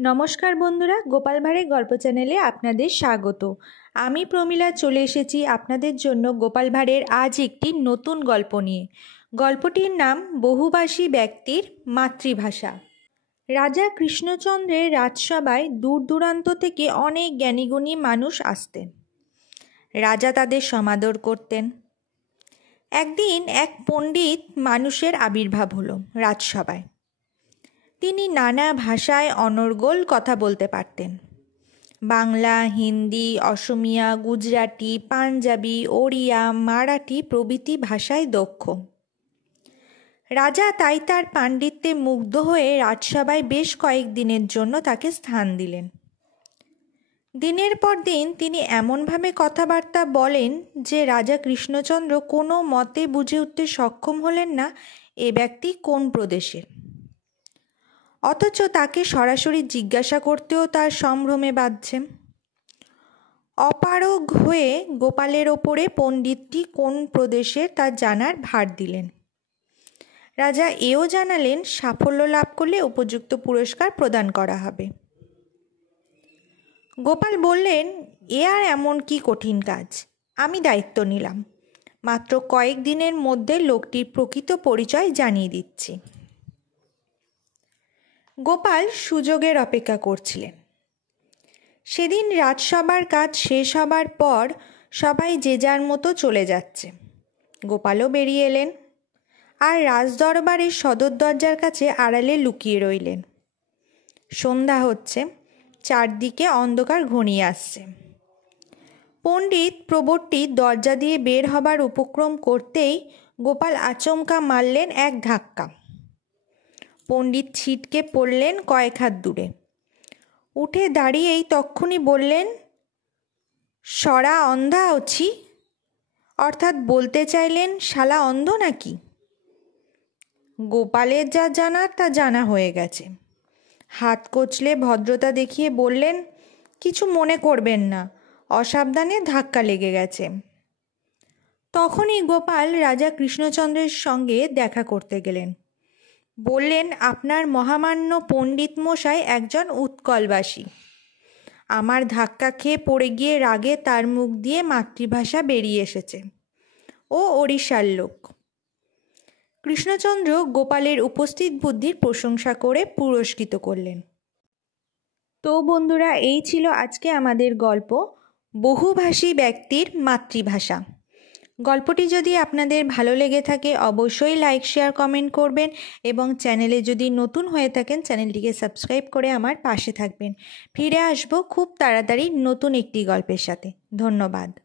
নমস্কার বন্ধুরা, গোপাল ভাঁড়ের গল্প চ্যানেলে আপনাদের স্বাগত। আমি প্রমীলা চলে এসেছি আপনাদের জন্য গোপাল ভাঁড়ের আজ একটি নতুন গল্প নিয়ে। গল্পটির নাম বহুভাষী ব্যক্তির মাতৃভাষা। রাজা কৃষ্ণচন্দ্রের রাজসভায় দূর দূরান্ত থেকে অনেক জ্ঞানীগুণী মানুষ আসতেন। রাজা তাদের সমাদর করতেন। একদিন এক পণ্ডিত মানুষের আবির্ভাব হলো রাজসভায়। তিনি নানা ভাষায় অনর্গল কথা বলতে পারতেন। বাংলা, হিন্দি, অসমিয়া, গুজরাটি, পাঞ্জাবি, ওড়িয়া, মারাঠি প্রভৃতি ভাষায় দক্ষ। রাজা তাই তার পাণ্ডিত্যে মুগ্ধ হয়ে রাজসভায় বেশ কয়েকদিনের জন্য তাকে স্থান দিলেন। দিনের পর দিন তিনি এমনভাবে কথাবার্তা বলেন যে রাজা কৃষ্ণচন্দ্র কোনো মতে বুঝে উঠতে সক্ষম হলেন না এ ব্যক্তি কোন প্রদেশের। অথচ তাকে সরাসরি জিজ্ঞাসা করতেও তার সম্ভ্রমে বাধছে। অপারগ হয়ে গোপালের ওপরে পণ্ডিতটি কোন প্রদেশের তা জানার ভার দিলেন। রাজা এও জানালেন সাফল্য লাভ করলে উপযুক্ত পুরস্কার প্রদান করা হবে। গোপাল বললেন, এ আর এমন কি কঠিন কাজ, আমি দায়িত্ব নিলাম। মাত্র কয়েক দিনের মধ্যে লোকটির প্রকৃত পরিচয় জানিয়ে দিচ্ছি। গোপাল সুযোগের অপেক্ষা করছিলেন। সেদিন রাজসভার কাজ শেষ হবার পর সবাই যে যার মতো চলে যাচ্ছে। গোপালও বেরিয়ে এলেন আর রাজদরবারের সদর দরজার কাছে আড়ালে লুকিয়ে রইলেন। সন্ধ্যা হচ্ছে, চারদিকে অন্ধকার ঘনিয়ে আসছে। পণ্ডিত প্রবরটি দরজা দিয়ে বের হবার উপক্রম করতেই গোপাল আচমকা মারলেন এক ধাক্কা। পণ্ডিত ছিটকে পড়লেন কয়েক হাত দূরে। উঠে দাঁড়িয়েই তক্ষুনি বললেন, সরা অন্ধা অছি, অর্থাৎ বলতে চাইলেন শালা অন্ধ নাকি? গোপালের যা জানার তা জানা হয়ে গেছে। হাত কচলে ভদ্রতা দেখিয়ে বললেন, কিছু মনে করবেন না, অসাবধানে ধাক্কা লেগে গেছে। তখনই গোপাল রাজা কৃষ্ণচন্দ্রের সঙ্গে দেখা করতে গেলেন। বললেন, আপনার মহামান্য পণ্ডিত মশাই একজন উৎকলবাসী। আমার ধাক্কা খেয়ে পড়ে গিয়ে রাগে তার মুখ দিয়ে মাতৃভাষা বেরিয়ে এসেছে। ও ওড়িশার লোক। কৃষ্ণচন্দ্র গোপালের উপস্থিত বুদ্ধির প্রশংসা করে পুরস্কৃত করলেন। তো বন্ধুরা, এই ছিল আজকে আমাদের গল্প বহুভাষী ব্যক্তির মাতৃভাষা। গল্পটি যদি আপনাদের ভালো লেগে থাকে অবশ্যই লাইক, শেয়ার, কমেন্ট করবেন এবং চ্যানেলে যদি নতুন হয়ে থাকেন চ্যানেলটিকে সাবস্ক্রাইব করে আমার পাশে থাকবেন। ফিরে আসবো খুব তাড়াতাড়ি নতুন একটি গল্পের সাথে। ধন্যবাদ।